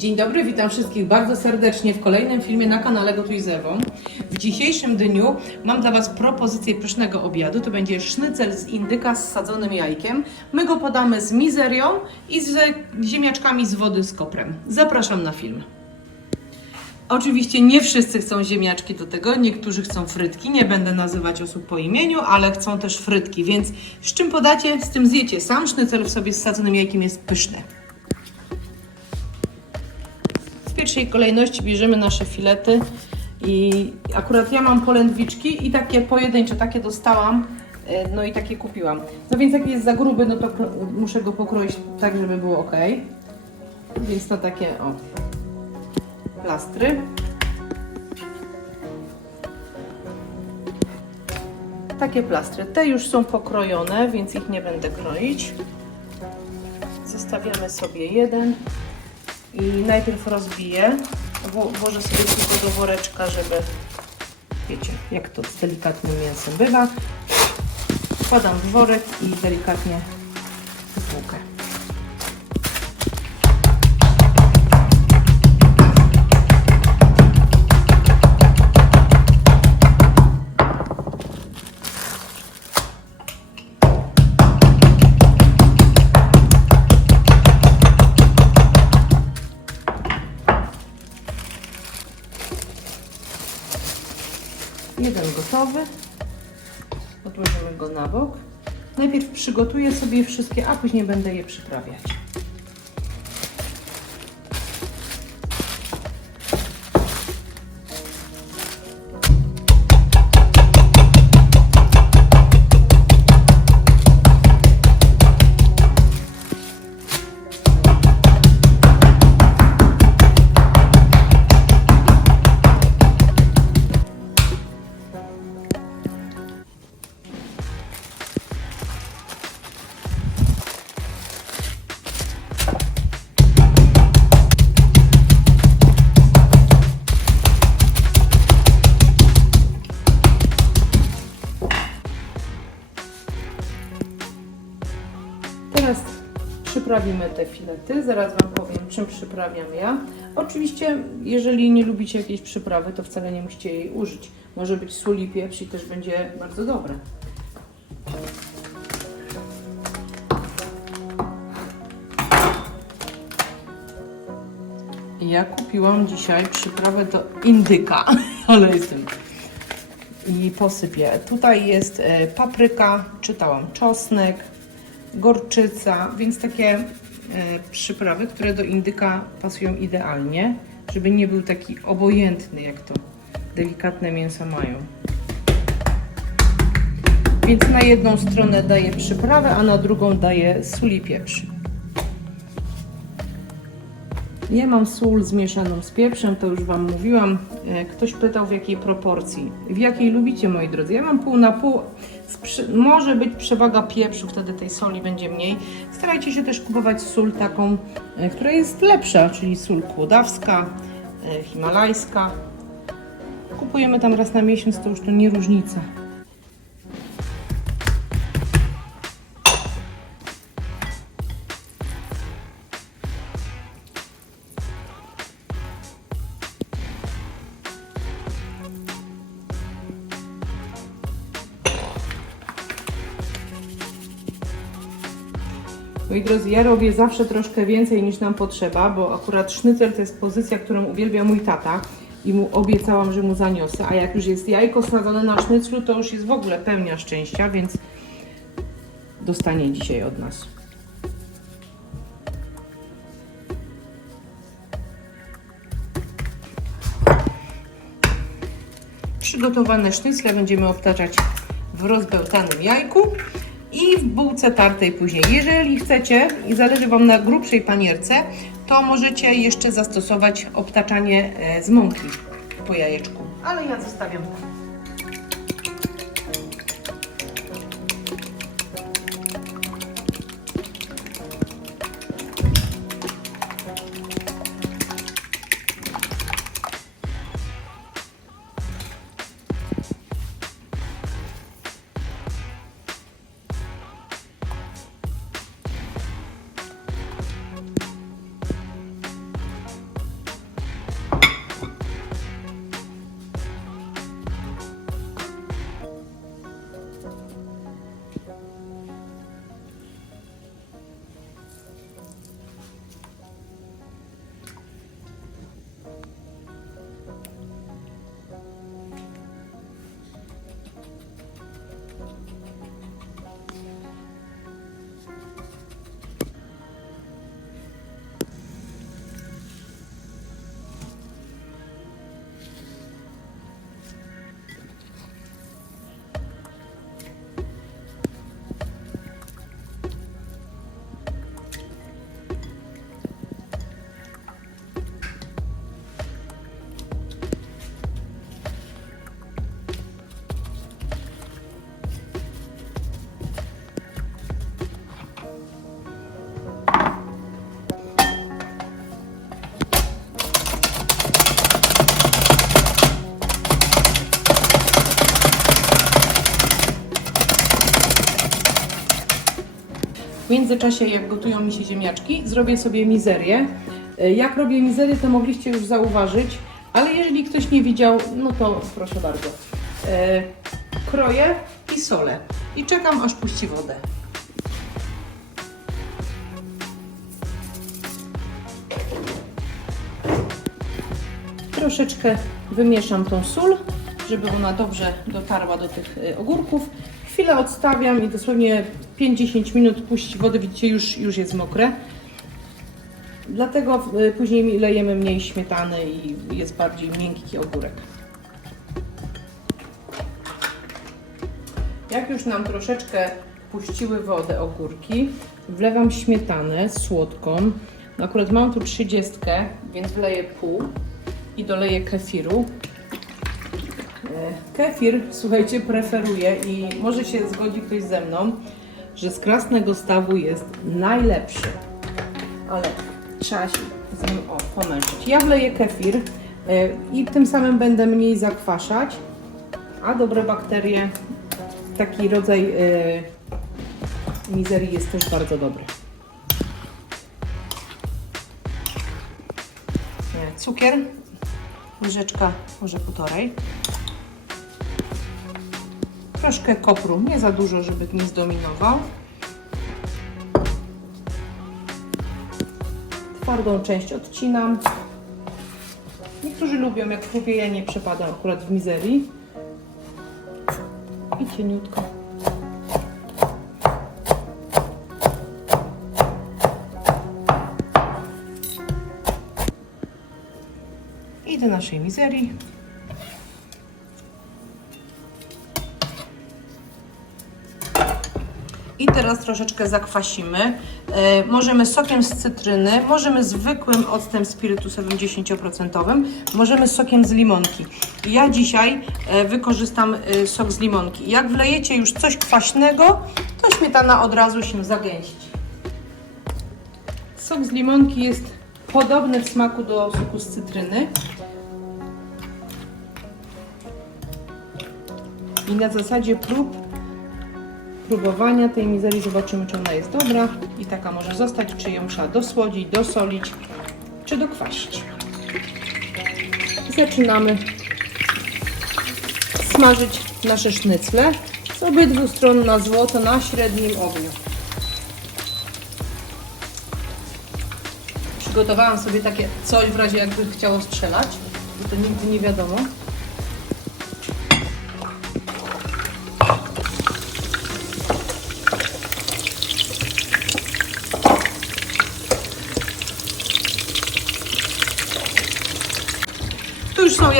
Dzień dobry, witam wszystkich bardzo serdecznie w kolejnym filmie na kanale Gotuj z Ewą. W dzisiejszym dniu mam dla Was propozycję pysznego obiadu. To będzie sznycel z indyka z sadzonym jajkiem. My go podamy z mizerią i z ziemniaczkami z wody z koprem. Zapraszam na film. Oczywiście nie wszyscy chcą ziemniaczki do tego, niektórzy chcą frytki. Nie będę nazywać osób po imieniu, ale chcą też frytki, więc z czym podacie, z tym zjecie. Sam sznycel w sobie z sadzonym jajkiem jest pyszny. Pierwszej kolejności bierzemy nasze filety i akurat ja mam polędwiczki i takie pojedyncze, takie dostałam, e, no i takie kupiłam. No więc jak jest za gruby, no to muszę go pokroić tak, żeby było ok. Więc to takie, o, plastry. Takie plastry. Te już są pokrojone, więc ich nie będę kroić. Zostawiamy sobie jeden i najpierw rozbiję. Wło- Włożę sobie tylko do woreczka, żeby wiecie, jak to z delikatnym mięsem bywa. Wkładam w worek i delikatnie wypłukę. Najpierw przygotuję sobie wszystkie, a później będę je przyprawiać. Przyprawimy te filety. Zaraz Wam powiem, czym przyprawiam ja. Oczywiście, jeżeli nie lubicie jakiejś przyprawy, to wcale nie musicie jej użyć. Może być sól i pieprz i też będzie bardzo dobre. Ja kupiłam dzisiaj przyprawę do indyka, ale jestem i posypię. Tutaj jest e, papryka, czytałam czosnek, gorczyca, więc takie e, przyprawy, które do indyka pasują idealnie, żeby nie był taki obojętny, jak to delikatne mięsa mają. Więc na jedną stronę daję przyprawę, a na drugą daję sól i pieprz. Ja mam sól zmieszaną z pieprzem, to już Wam mówiłam. E, Ktoś pytał w jakiej proporcji. W jakiej lubicie, moi drodzy? Ja mam pół na pół. Może być przewaga pieprzu, wtedy tej soli będzie mniej. Starajcie się też kupować sól taką, e, która jest lepsza, czyli sól kłodawska, e, himalajska. Kupujemy tam raz na miesiąc, to już to nie różnica. Moi drodzy, ja robię zawsze troszkę więcej niż nam potrzeba, bo akurat sznycel to jest pozycja, którą uwielbia mój tata i mu obiecałam, że mu zaniosę, a jak już jest jajko sadzone na sznyclu, to już jest w ogóle pełnia szczęścia, więc dostanie dzisiaj od nas. Przygotowane sznycle będziemy obtaczać w rozbełtanym jajku i w bułce tartej później. Jeżeli chcecie i zależy Wam na grubszej panierce, to możecie jeszcze zastosować obtaczanie e, z mąki po jajeczku. Ale ja zostawiam międzyczasie, jak gotują mi się ziemniaczki, zrobię sobie mizerię. E, Jak robię mizerię, to mogliście już zauważyć, ale jeżeli ktoś nie widział, no to proszę bardzo. E, Kroję i solę i czekam, aż puści wodę. Troszeczkę wymieszam tą sól, żeby ona dobrze dotarła do tych y, ogórków. Chwilę odstawiam i dosłownie 5-10 minut puści wodę. Widzicie, już, już jest mokre. Dlatego y, później lejemy mniej śmietany i jest bardziej miękki ogórek. Jak już nam troszeczkę puściły wodę ogórki, wlewam śmietanę słodką. Akurat mam tu 30, więc wleję pół i doleję kefiru. E, Kefir, słuchajcie, preferuję i może się zgodzi ktoś ze mną, że z krasnego stawu jest najlepszy. Ale trzeba się z nim o, pomęczyć. Ja wleję kefir e, i tym samym będę mniej zakwaszać, a dobre bakterie, taki rodzaj e, mizerii jest też bardzo dobry. Cukier, łyżeczka, może półtorej. Troszkę kopru, nie za dużo, żeby nie zdominował. Twardą część odcinam. Niektórzy lubią, jak lubię, ja nie przepadam akurat w mizerii. I cieniutko. I do naszej mizerii. Teraz troszeczkę zakwasimy. E, możemy sokiem z cytryny, możemy zwykłym octem spirytusowym 10%, możemy sokiem z limonki. Ja dzisiaj e, wykorzystam e, sok z limonki. Jak wlejecie już coś kwaśnego, to śmietana od razu się zagęści. Sok z limonki jest podobny w smaku do soku z cytryny. I na zasadzie prób próbowania tej mizerii zobaczymy, czy ona jest dobra i taka może zostać, czy ją trzeba dosłodzić, dosolić, czy dokwasić. Zaczynamy smażyć nasze sznycle z obydwu stron na złoto na średnim ogniu. Przygotowałam sobie takie coś w razie jakby chciało strzelać, bo to nigdy nie wiadomo.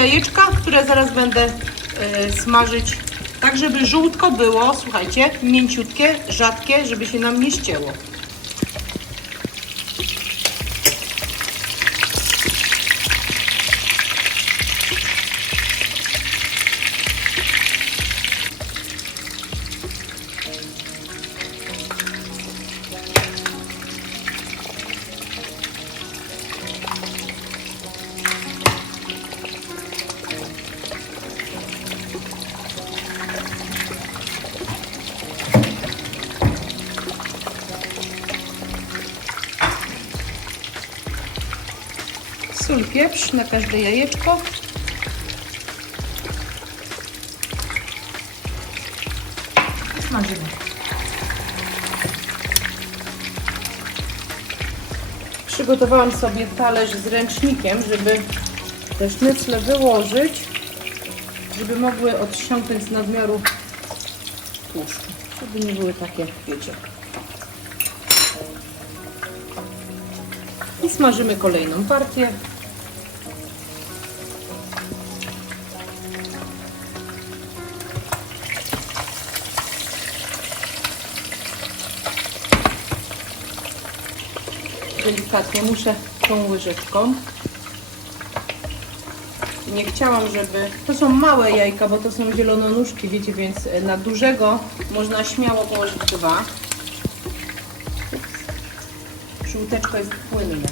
Jajeczka, które zaraz będę e, smażyć tak, żeby żółtko było, słuchajcie, mięciutkie, rzadkie, żeby się nam nie ścięło. Sól, pieprz na każde jajeczko. Smażymy. Przygotowałam sobie talerz z ręcznikiem, żeby te sznycle wyłożyć, żeby mogły odsiąknąć z nadmiaru tłuszczu, żeby nie były takie, wiecie. I smażymy kolejną partię. Delikatnie muszę tą łyżeczką. Nie chciałam, żeby... To są małe jajka, bo to są zielononuszki, wiecie, więc na dużego można śmiało położyć dwa. Żółteczko jest płynne.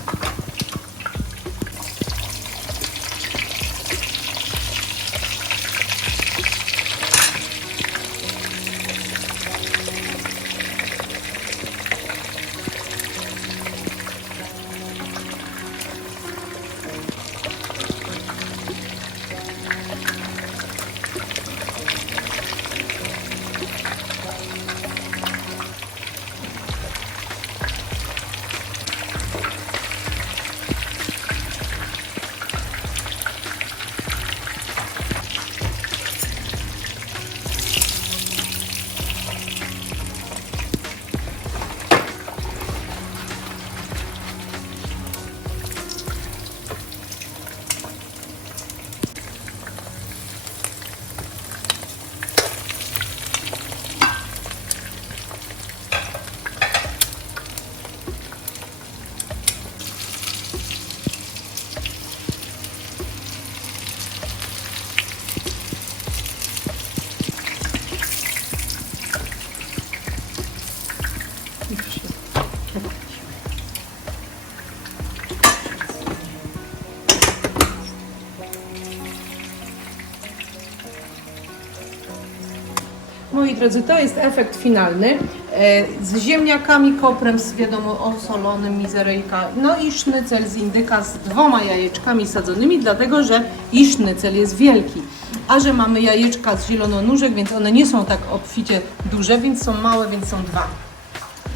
Drodzy, to jest efekt finalny. E, Z ziemniakami, koprem, z wiadomo osolonym, mizeryjka, no i sznycel z indyka z dwoma jajeczkami sadzonymi, dlatego że i sznycel jest wielki. A że mamy jajeczka z zielononóżek, więc one nie są tak obficie duże, więc są małe, więc są dwa.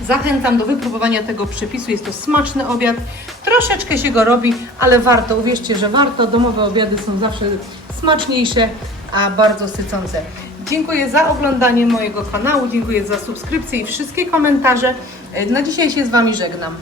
Zachęcam do wypróbowania tego przepisu. Jest to smaczny obiad. Troszeczkę się go robi, ale warto. Uwierzcie, że warto. Domowe obiady są zawsze smaczniejsze, a bardzo sycące. Dziękuję za oglądanie mojego kanału, dziękuję za subskrypcję i wszystkie komentarze. Na dzisiaj się z Wami żegnam.